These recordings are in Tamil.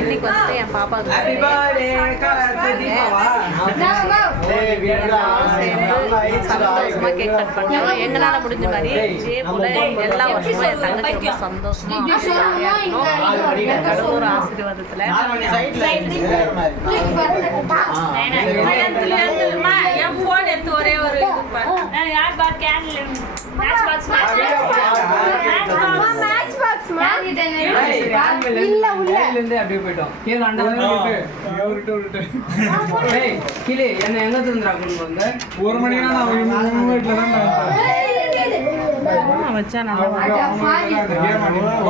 இன்னைக்கு வந்து என் பாப்பாவுக்கு சந்தோஷமா கேக் கட் பண்ணோம். எங்களால முடிஞ்ச மாதிரி இதே போல எல்லா வருஷமும் என் தங்கச்சி ரொம்ப சந்தோஷமா கடவுள் ஆசீர்வாதத்துல என் போன் எடுத்து ஒரே ஒரு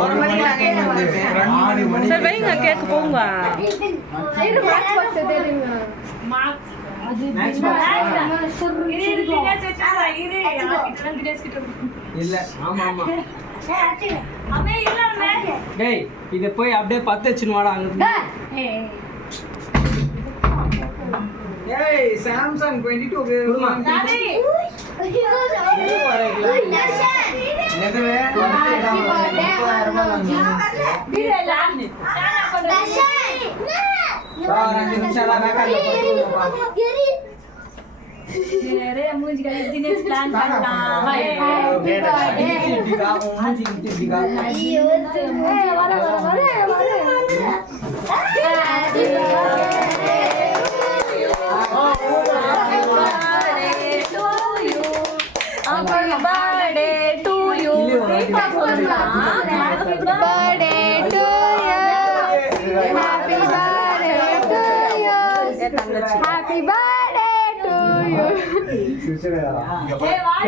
ஒரு மணிக்கு வைங்க கேட்க போங்க. இத போய் அப்படியே பத்து வச்சுன்னு வாடா அங்க. ஏய் சாம்சங் 22 மூஞ்சி கழுவி தினேஷ் பிளான் பண்ணலாம்.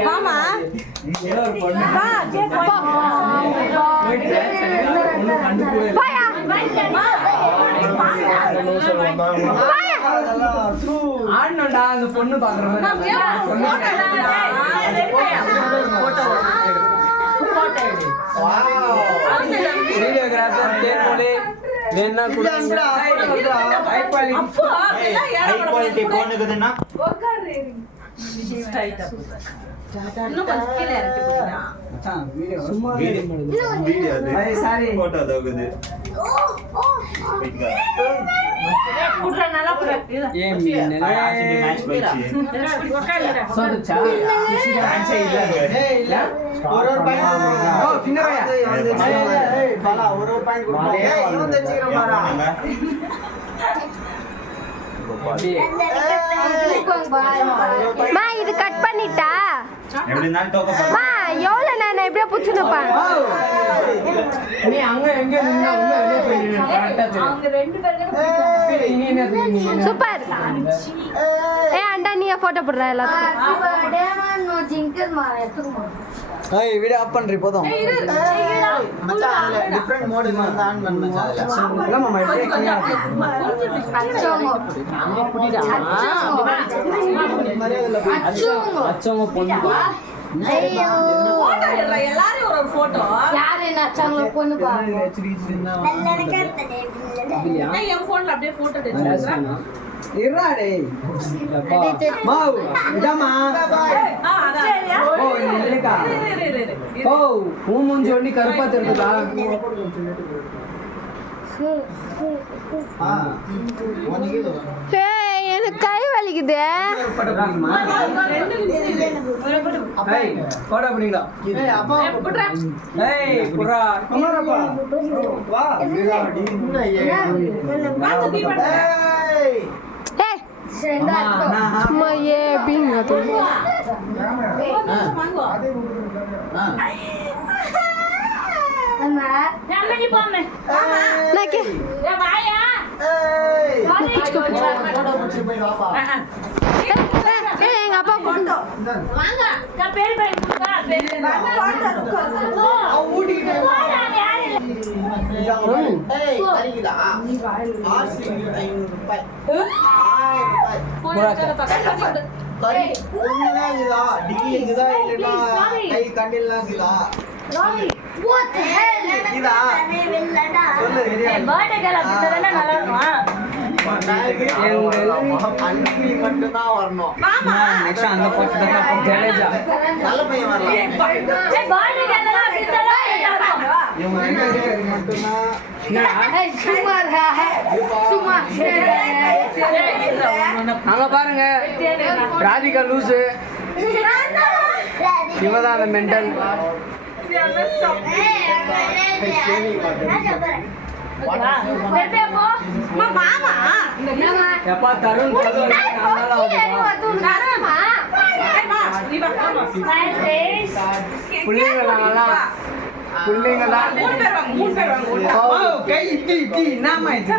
மாமா ஆடணும்டா அந்த பொண்ணு பாக்குறேன். வீடியோகிராஃபர் தேன்மொழி வேணா குடுங்க. ஹை குவாலிட்டி போன் இருக்குதுன்னா இன்னும் கொஞ்சம் கீழ இறக்கி போடுடா. மச்சான் வீடியோ சும்மா வீடியோ அது சாரி போட்டோ தோகுது. புட்ற நல்லா புட்ற. ஏ மீனல மேட்ச் போயிச்சு. சோதுச்சா மேட்ச் இல்ல. ஏய் இல்ல. ஒரு பாயிண்ட். ஓ ஃபிங்கர் ஏய் பாலா ஒரு பாயிண்ட் கொடுங்க. ஏய் இவன் தெரிஞ்சிரமா பாருங்க. மா இது கட் பண்ணிட்டா எப்படினால டோக்க பாரு. மா எவ்வளவு நான் எப்படியே புடிச்சுனப்பா. நீ அங்க எங்க நின்னா உள்ள வெளிய போய் நின்னு கரெக்ட்டா தெரியும். அவங்க ரெண்டு பேரும் நீ என்ன சூப்பர். ஏய் அண்டா நீ போட்டோ போடுற எல்லாரும். நோ ஜிங்கர் மார எடுத்துமா. ஏய் வீடியோ ஆஃப் பண்றீ போதும். மச்சான் அதுல டிஃபரண்ட் மோட் இருந்தா ஆன் பண்ணு மச்சான் அதுல. இல்ல மாமா இப்படியே கிளியரா இருக்கு. அச்சோங்க. அங்க புடிடா. அச்சோங்க பொண்ணு. ஐயோ போட்டோ எடுறா எல்லாரும் ஒரு போட்டோ. யார் என்ன அச்சோங்க பொண்ணு பா. நல்ல நான் என் போன்ல அப்படியே போட்டோ எடுத்துறேன். இருடா டேய். மாவு இதமா. அதான். ஓ இல்லக்கா. ஓ உன் மூஞ்சி ஒண்ணி கருப்பா தெரியுதா? ஏய் எனக்கு கை வலிக்குது. ஏய் போடா அப்படிங்களா? ஏய் அப்பா புட்றா. ஏய் புறா அம்மாப்பா வா இன்ன பாத்து நீ பண்ற. ஏய் ஏய் செண்டா சும்மா ஏ பிங்க தோ. வாங்கோ. அம்மா நம்ம நீ போmme. நக்கே ஏ வாயா. ஏய் போடா புடிச்சு போய் வாப்பா. ஏய் எங்க அப்பா போட்டோ. வாங்க. நான் பேர் பேர் கொடுங்க. பேர் வாங்க. அவ ஊட்டிக்கிட்டே போடா யாரு. ஏய் சரிங்களா நீ வாயில ஆசி 500 ரூபாய். சரி ஒண்ணுதான் இதா டிக்கி இருக்குதா இல்லனா கை கண்ணிலாம் இருக்குதா? what the hell இதா சொல்லு ரெடியா? பர்த்டே கேர்ள் அப்படினா நல்லா இருக்குமா? அன்னைக்கு மட்டும் தான் வரணும். மாமா நெக்ஸ்ட் அந்த போட்டோ தான் ஜலேஜா நல்ல பையன் வரலாம். ஏய் பர்த்டே கேர்ள் அப்படினா இவங்க ரெண்டு பேருக்கு மட்டும்தான் ஏய் சும்மா ரா சும்மா அங்க பாருங்க ராதிகா லூசு இவதான் அந்த மென்டல் எப்பா தருண் பிள்ளைங்களாம் கை இட்டி இட்டி என்னம்மா இது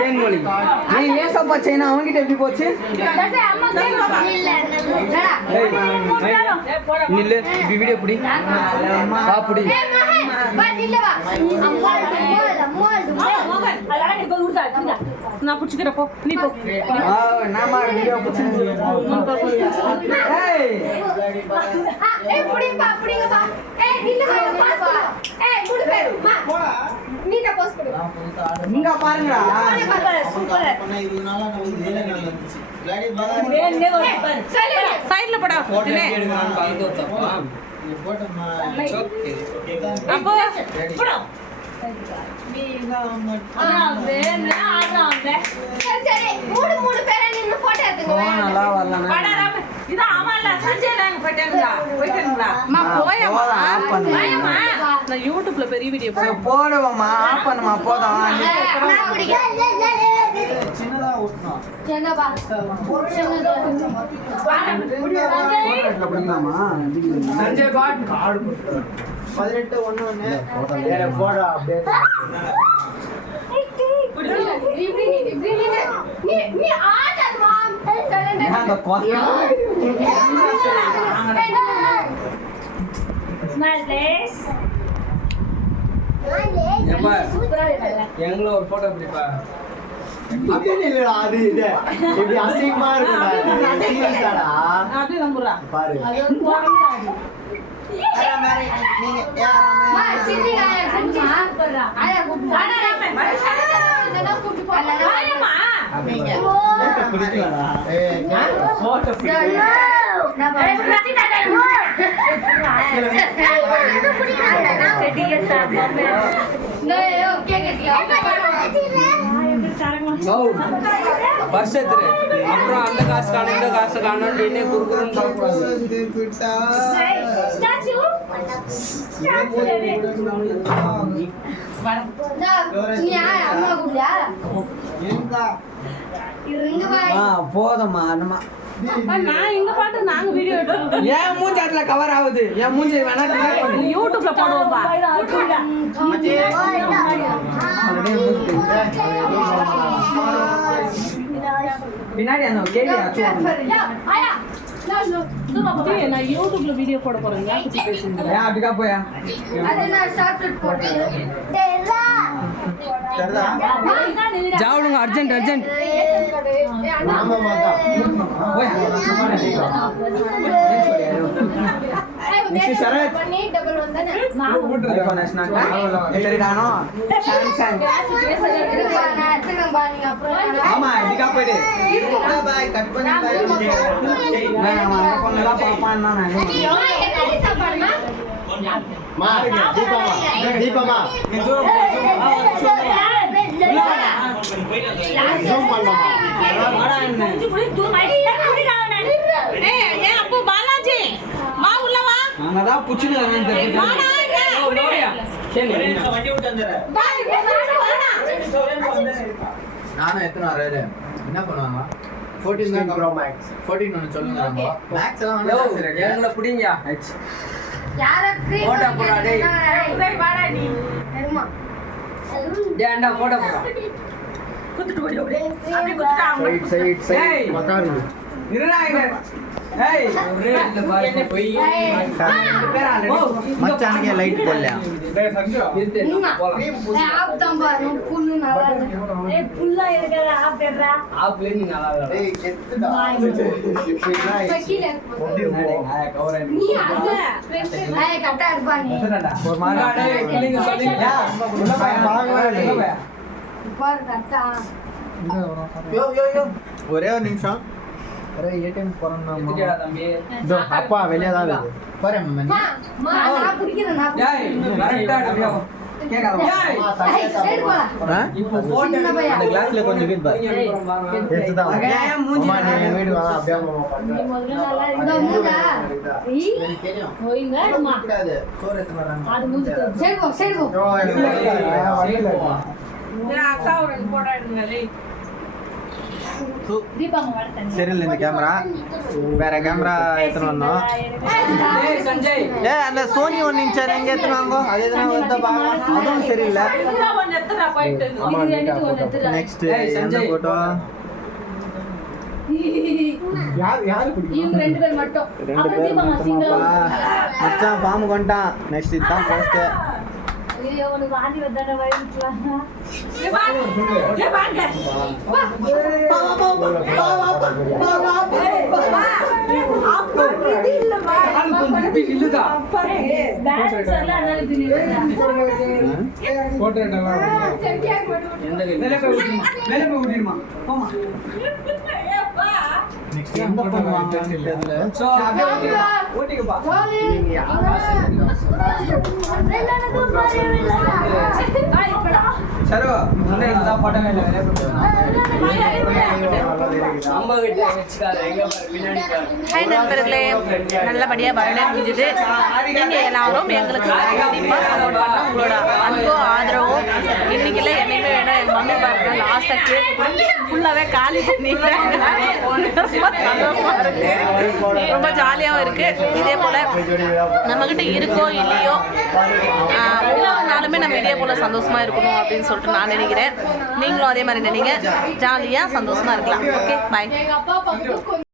தேன்மொழி நீ ஏசப்பா சைனா அவன்கிட்ட எப்படி போச்சு நில்லு வீடியோ பிடி சாப்பிடி நான் பிடிச்சிக்கிறப்போ நீ போ நாம வீடியோ பிடிச்சி இங்க பாருங்கடா சைடுல படா அப்போ யூடியூப்ல பெரிய வீடியோ போடுவோமா ஆஃப் பண்ணுமா போதும் சஞ்சய் பாட் 18 போடா அப்டேட் எங்கள ஒரு போட்டோ பிடிப்பா அப்படியே இல்லடா அது இது இப்படி அசிங்கமா இருக்குடா சீரியஸாடா அப்படியே நம்புறா பாரு நீங்க பஸ் எடுத்துரு அப்புறம் அந்த காசு காணும் இந்த காசு காணும் என்ன குறுக்குறோன்னு போதும்மா அண்ணமா நான் எங்க பாட்டு நாங்க வீடியோ எடுத்து ஏன் மூஞ்சி அதுல கவர் ஆகுது என் மூஞ்சி வேணா யூடியூப்ல போடுவோம்பா பின்னாடி அந்த கேள்வி நான் யூடியூப்ல வீடியோ போட போறேன் ஏன் அப்படிக்கா போயா ஜாவடுங்க அர்ஜென்ட் அர்ஜென்ட் ஆமா இதுக்கா போயிடு கட் தீபமா அப்போ பாலாஜி வா உள்ள வா அங்கதான் புச்சுன்னு நானும் எத்தனை வராது என்ன பண்ணுவாங்க 14 Pro Max 14 ஒன்னு சொல்லுங்க Max எல்லாம் எங்களை பிடிங்க போட்டோ போடா டேய் டேண்டா போட்டோ போடா குத்துட்டு போய் அப்படியே குத்துட்டு சைட் ஏய் மக்காரி இருடா இங்க ஏய் ஒரே இந்த பாரு போய் மச்சானுக்கே லைட் போடலையா டேய் சஞ்சு இருந்தே ஆப்ல நீ நல்லா இல்ல டேய் கெத்துடா ஒரு மாதிரி டேய் கிளிங்க சொல்லுங்க உள்ள போய் வாங்க ஒரே ஒரு நிமிஷம் ஒரே ஏடிஎம் போறோம்னா எடுத்துட்டியாடா தம்பி? இதோ அப்பா வெளியே தான் இருக்கு போறேன் மம்மி நான் பிடிக்கிறேன் நான் டேய், கரெக்டா அப்படியே கேட்காத. சைடு போடா இப்போ போட்டோ சின்ன பையன். அந்த கிளாஸ்ல கொஞ்சம் வீட் பாரு எடுத்துதான் அம்மா நீ வீடு வா அப்படியே அம்மா இந்த மூஞ்சா சைடு போ சைடு போ அக்கா ஒரு போட்டோ எடுங்க. சரியில்லை இந்த கேமரா வேற கேமரா எடுத்துன்னு வந்தோம் டேய் சஞ்சய், அந்த சோனி ஒன்று இன்ச்சர் எங்க எடுத்துன்னு வாங்கோ அது எதுனா வந்தா அதுவும் சரியில்லை நெக்ஸ்ட் என்ன போட்டோ இவங்க ரெண்டு பேர் மட்டும் ரெண்டு பேர் மட்டுமாப்பா மச்சான் ஃபார்ம் கொண்டான் நெக்ஸ்ட் இதுதான் போஸ்ட் ஐயோ உனக்கு வாந்தி வந்தானே வயிற்றுலாம் ஆளு கொஞ்சம் இப்படி நில்லுதா. போட்டோ எடுக்கலாம். எந்த கை? மேலே போய் ஊட்டிடுமா, மேலே போய் ஊட்டிடுமா. போமா. நெக்ஸ்ட் என்ன பண்ணுவாங்க சோ, ஊட்டிக்குப்பா. சரோ, முன்னே இருந்தா போட்டோ வேலை வேலை நம்ம கிட்ட வச்சுக்காத, எங்க பாரு பின்னாடி பாரு. ஹாய் நண்பர்களே, நல்லபடியாக பர்த்டே முடிஞ்சுது. நீங்கள் எல்லாரும் எங்களுக்கு கண்டிப்பாக சப்போர்ட் பண்ண உங்களோட அன்பும் ஆதரவும் இன்னைக்கு இல்லை என்னையுமே வேணும். எங்கள் மம்மி பாருங்க லாஸ்ட்டாக கேக் கூட ஃபுல்லாகவே காலி பண்ணிட்டாங்க. சந்தோஷமாக இருக்கு, ரொம்ப ஜாலியாகவும் இருக்குது. இதே போல் நம்மக்கிட்ட இருக்கோ இல்லையோ ஒவ்வொரு நாளுமே நம்ம இதே போல் சந்தோஷமாக இருக்கணும் அப்படின்னு சொல்லிட்டு நான் நினைக்கிறேன். நீங்களும் அதே மாதிரி நினைங்க, ஜாலியாக சந்தோஷமாக இருக்கலாம். ஓகே, பாய். எங்க அப்பா